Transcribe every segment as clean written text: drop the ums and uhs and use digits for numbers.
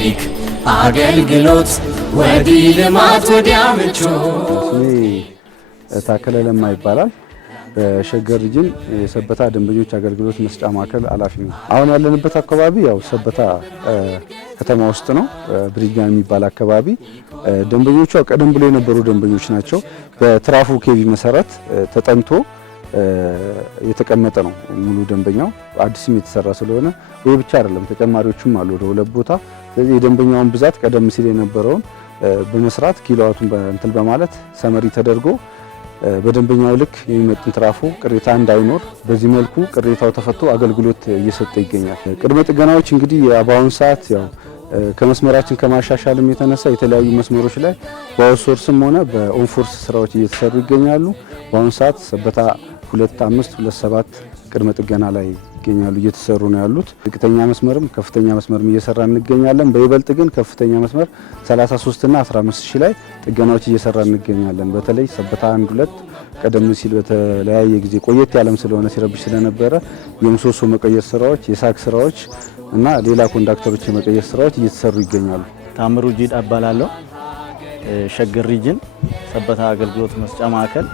ኤሌክትሪክ አገልግሎት ወዲህ ልማት ወዲያ ምቾት። ስሜ ታከለ ለማ ይባላል። በሸገር ሪጅን የሰበታ ደንበኞች አገልግሎት መስጫ ማዕከል ኃላፊ ነው። አሁን ያለንበት አካባቢ ያው ሰበታ ከተማ ውስጥ ነው። ብሪጅጋን የሚባል አካባቢ ደንበኞቹ ቀደም ብሎ የነበሩ ደንበኞች ናቸው። በትራፉ ኬቪ መሰረት ተጠንቶ የተቀመጠ ነው ሙሉ ደንበኛው። አዲስም የተሰራ ስለሆነ ይሄ ብቻ አይደለም፣ ተጨማሪዎችም አሉ ወደ ሁለት ቦታ። ስለዚህ የደንበኛውን ብዛት ቀደም ሲል የነበረውን በመስራት ኪሎዋቱን በእንትን በማለት ሰመሪ ተደርጎ በደንበኛው ልክ የሚመጥን ትራፎ ቅሬታ እንዳይኖር በዚህ መልኩ ቅሬታው ተፈቶ አገልግሎት እየሰጠ ይገኛል። ቅድመ ጥገናዎች እንግዲህ በአሁኑ ሰዓት ያው ከመስመራችን ከማሻሻልም የተነሳ የተለያዩ መስመሮች ላይ በአውትሶርስም ሆነ በኦንፎርስ ስራዎች እየተሰሩ ይገኛሉ። በአሁኑ ሰዓት ሰበታ 2527 ቅድመ ጥገና ላይ ይገኛሉ፣ እየተሰሩ ነው ያሉት። ዝቅተኛ መስመርም ከፍተኛ መስመርም እየሰራ እንገኛለን። በይበልጥ ግን ከፍተኛ መስመር 33 እና 15000 ላይ ጥገናዎች እየሰራ እንገኛለን። በተለይ ሰበታ 12 ቀደም ሲል በተለያየ ጊዜ ቆየት ያለም ስለሆነ ሲረብሽ ስለነበረ የምሰሶ መቀየር ስራዎች፣ የሳክ ስራዎች እና ሌላ ኮንዳክተሮች የመቀየር ስራዎች እየተሰሩ ይገኛሉ። ታምሩ ጂድ አባላለሁ። ሸገር ሪጅን ሰበታ አገልግሎት መስጫ ማዕከል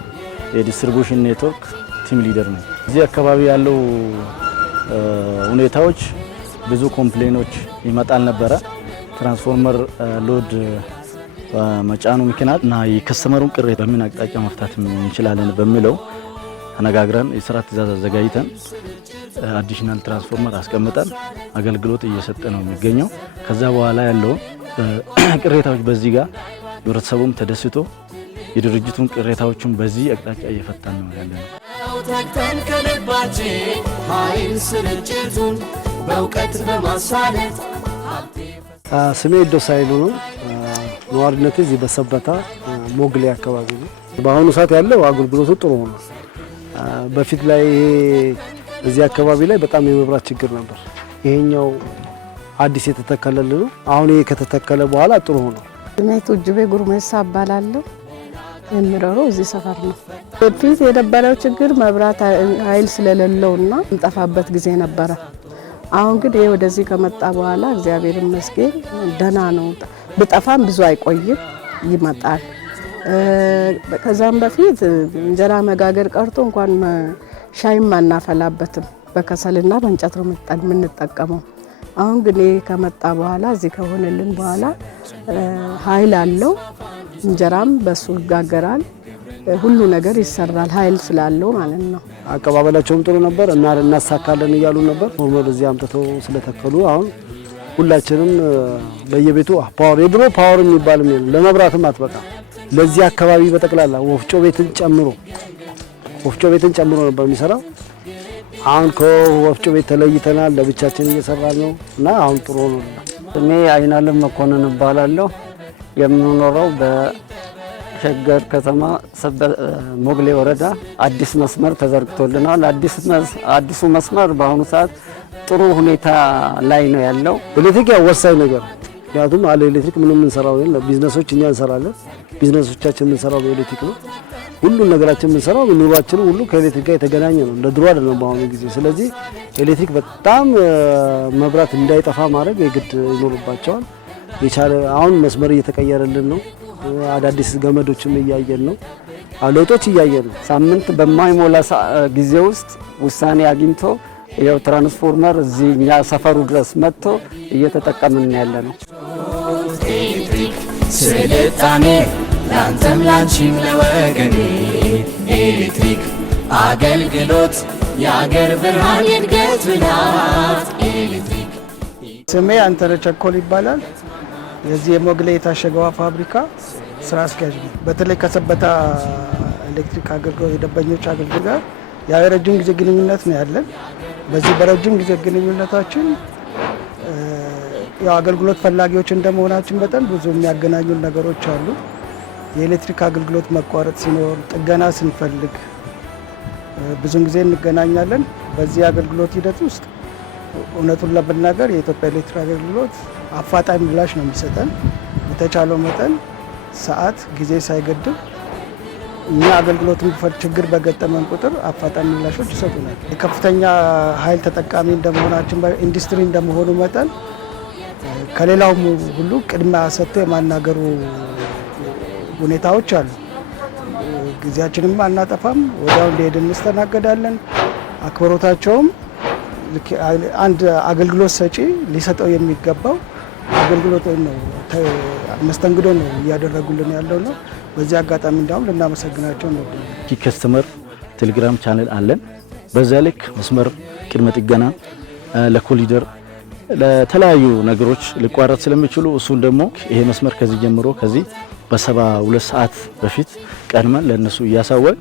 የዲስትሪቢዩሽን ኔትወርክ ቲም ሊደር ነኝ። እዚህ አካባቢ ያለው ሁኔታዎች ብዙ ኮምፕሌኖች ይመጣል ነበረ። ትራንስፎርመር ሎድ በመጫኑ ምክንያት እና የከስተመሩን ቅሬታ በምን አቅጣጫ መፍታት እንችላለን በሚለው ተነጋግረን የስራ ትዕዛዝ አዘጋጅተን አዲሽናል ትራንስፎርመር አስቀምጠን አገልግሎት እየሰጠ ነው የሚገኘው። ከዛ በኋላ ያለው ቅሬታዎች በዚህ ጋር ህብረተሰቡም ተደስቶ የድርጅቱን ቅሬታዎችን በዚህ አቅጣጫ እየፈታን ነው ያለነው። ተግተን ከልባችን ኃይል ስርጭቱን በእውቀት በማሳለጥ ስሜ ዶሳይሉ ነው። ነዋሪነቴ እዚህ በሰበታ ሞግሌ አካባቢ ነው። በአሁኑ ሰዓት ያለው አገልግሎቱ ጥሩ ሆኗል። በፊት ላይ እዚህ አካባቢ ላይ በጣም የመብራት ችግር ነበር። ይሄኛው አዲስ የተተከለልን ነው። አሁን ይሄ ከተተከለ በኋላ ጥሩ ሆኗል። ስሜ ቱጁቤ ጉርሜሳ እባላለሁ። የምኖረው እዚህ ሰፈር ነው። በፊት የነበረው ችግር መብራት ኃይል ስለሌለውና እንጠፋበት ጊዜ ነበረ። አሁን ግን ይሄ ወደዚህ ከመጣ በኋላ እግዚአብሔር ይመስገን ደህና ነው። ብጠፋም ብዙ አይቆይም፣ ይመጣል። ከዛም በፊት እንጀራ መጋገር ቀርቶ እንኳን ሻይም አናፈላበትም፣ በከሰልና በእንጨት ነው የምንጠቀመው። አሁን ግን ይሄ ከመጣ በኋላ እዚህ ከሆነልን በኋላ ኃይል አለው። እንጀራም በሱ ይጋገራል፣ ሁሉ ነገር ይሰራል፣ ኃይል ስላለው ማለት ነው። አቀባበላቸውም ጥሩ ነበር እና እናሳካለን እያሉ ነበር። ኖርማል እዚህ አምጥተው ስለተከሉ አሁን ሁላችንም በየቤቱ ፓወር፣ የድሮ ፓወር የሚባልም የለም፣ ለመብራትም አትበቃ። ለዚህ አካባቢ በጠቅላላ ወፍጮ ቤትን ጨምሮ ነበር የሚሰራው። አሁን ከወፍጮ ቤት ተለይተናል፣ ለብቻችን እየሰራን ነው እና አሁን ጥሩ ነው። እኔ አይናለም መኮንን እባላለሁ። የምኖረው በሸገር ከተማ ሞግሌ ወረዳ አዲስ መስመር ተዘርግቶልናል። አዲሱ መስመር በአሁኑ ሰዓት ጥሩ ሁኔታ ላይ ነው ያለው። ኤሌክትሪክ ያው ወሳኝ ነገር፣ ምክንያቱም አለ ኤሌክትሪክ ምንም እንሰራው የለም። ቢዝነሶች እኛ እንሰራለን፣ ቢዝነሶቻችን የምንሰራው በኤሌክትሪክ ነው። ሁሉን ነገራችን የምንሰራው ኑሯችን ሁሉ ከኤሌክትሪክ ጋር የተገናኘ ነው፣ እንደ ድሮ አይደለም በአሁኑ ጊዜ። ስለዚህ ኤሌክትሪክ በጣም መብራት እንዳይጠፋ ማድረግ የግድ ይኖርባቸዋል። የቻለ አሁን መስመር እየተቀየረልን ነው። አዳዲስ ገመዶችም እያየን ነው፣ ለውጦች እያየን ነው። ሳምንት በማይሞላ ጊዜ ውስጥ ውሳኔ አግኝቶ ይኸው ትራንስፎርመር እዚህ እኛ ሰፈሩ ድረስ መጥቶ እየተጠቀምን ያለ ነው። ኤሌክትሪክ ስልጣኔ ላንተም ላንቺም ለወገኔ ኤሌክትሪክ አገልግሎት የአገር ብርሃን የእድገት ብላት ኤሌክትሪክ። ስሜ አንተነህ ቸኮል ይባላል። የዚህ የሞግሌ የታሸገ ውሃ ፋብሪካ ስራ አስኪያጅ ነው። በተለይ ከሰበታ ኤሌክትሪክ አገልግሎት የደንበኞች አገልግሎት ጋር የረጅም ጊዜ ግንኙነት ነው ያለን። በዚህ በረጅም ጊዜ ግንኙነታችን ያው አገልግሎት ፈላጊዎች እንደመሆናችን መጠን ብዙ የሚያገናኙን ነገሮች አሉ። የኤሌክትሪክ አገልግሎት መቋረጥ ሲኖር፣ ጥገና ስንፈልግ ብዙን ጊዜ እንገናኛለን። በዚህ አገልግሎት ሂደት ውስጥ እውነቱን ለመናገር የኢትዮጵያ ኤሌክትሪክ አገልግሎት አፋጣኝ ምላሽ ነው የሚሰጠን። በተቻለው መጠን ሰዓት፣ ጊዜ ሳይገድብ እኛ አገልግሎትን ችግር በገጠመን ቁጥር አፋጣኝ ምላሾች ይሰጡናል። የከፍተኛ ኃይል ተጠቃሚ እንደመሆናችን ኢንዱስትሪ እንደመሆኑ መጠን ከሌላው ሁሉ ቅድሚያ ሰጥቶ የማናገሩ ሁኔታዎች አሉ። ጊዜያችንም አናጠፋም፣ ወዲያው እንደሄድን እንስተናገዳለን። አክብሮታቸውም አንድ አገልግሎት ሰጪ ሊሰጠው የሚገባው አገልግሎት ነው፣ መስተንግዶ ነው እያደረጉልን ያለው ነው። በዚህ አጋጣሚ እንዳውም ልናመሰግናቸው ነው። ከስተመር ቴሌግራም ቻናል አለን። በዛ ልክ መስመር ቅድመ ጥገና ለኮሊደር ለተለያዩ ነገሮች ሊቋረጥ ስለሚችሉ እሱን ደግሞ ይሄ መስመር ከዚህ ጀምሮ ከዚህ በ72 ሰዓት በፊት ቀድመን ለነሱ እያሳወቅ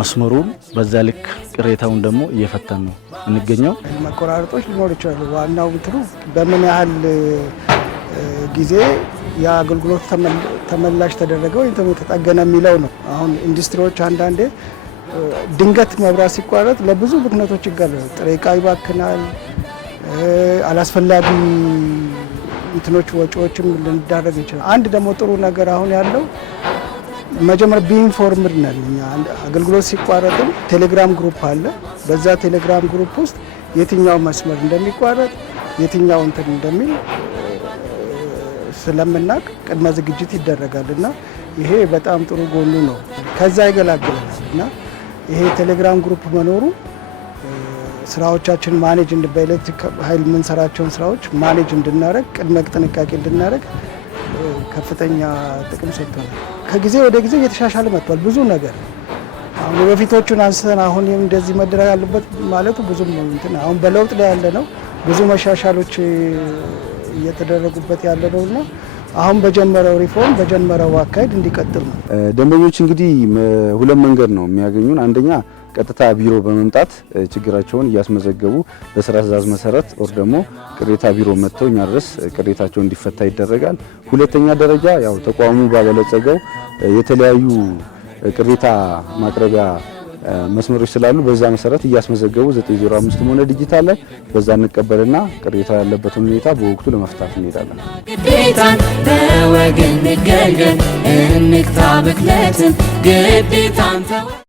መስመሩን በዛ ልክ ቅሬታውን ደግሞ እየፈተን ነው እንገኘው። መቆራረጦች ሊኖር ይችላሉ። ዋናው እንትኑ በምን ያህል ጊዜ የአገልግሎት ተመላሽ ተደረገ ወይ ተጠገነ የሚለው ነው። አሁን ኢንዱስትሪዎች አንዳንዴ ድንገት መብራት ሲቋረጥ ለብዙ ብክነቶች ይጋለጣል። ጥሬ ዕቃ ይባክናል። አላስፈላጊ እንትኖች ወጪዎችም ልንዳረግ እንችላለን። አንድ ደግሞ ጥሩ ነገር አሁን ያለው መጀመሪያ ቢኢንፎርምድ ነን እኛ። አገልግሎት ሲቋረጥም ቴሌግራም ግሩፕ አለ። በዛ ቴሌግራም ግሩፕ ውስጥ የትኛው መስመር እንደሚቋረጥ የትኛው እንትን እንደሚል ስለምናቅ ቅድመ ዝግጅት ይደረጋል እና ይሄ በጣም ጥሩ ጎኑ ነው። ከዛ ይገላግለናል እና ይሄ ቴሌግራም ግሩፕ መኖሩ ስራዎቻችን ማኔጅ በኤሌክትሪክ ኃይል የምንሰራቸውን ስራዎች ማኔጅ እንድናረግ ቅድመ ጥንቃቄ እንድናረግ ከፍተኛ ጥቅም ሰጥቶናል። ከጊዜ ወደ ጊዜ እየተሻሻለ መጥቷል ብዙ ነገር። አሁን በፊቶቹን አንስተን አሁን እንደዚህ መደረግ አለበት ማለቱ ብዙም እንትን አሁን በለውጥ ላይ ያለ ነው። ብዙ መሻሻሎች እየተደረጉበት ያለ ነውና አሁን በጀመረው ሪፎርም በጀመረው አካሄድ እንዲቀጥል ነው። ደንበኞች እንግዲህ ሁለት መንገድ ነው የሚያገኙን። አንደኛ ቀጥታ ቢሮ በመምጣት ችግራቸውን እያስመዘገቡ በስራ ትዕዛዝ መሰረት ወር ደግሞ ቅሬታ ቢሮ መጥተው እኛ ድረስ ቅሬታቸው እንዲፈታ ይደረጋል። ሁለተኛ ደረጃ ያው ተቋሙ ባበለጸገው የተለያዩ ቅሬታ ማቅረቢያ መስመሮች ስላሉ በዛ መሰረት እያስመዘገቡ 905 ሆነ ዲጂታል ላይ በዛ እንቀበልና ቅሬታ ያለበትን ሁኔታ በወቅቱ ለመፍታት እንሄዳለን። ግዴታን በወገን እንገልገል እንክታ ብክለትን ግዴታን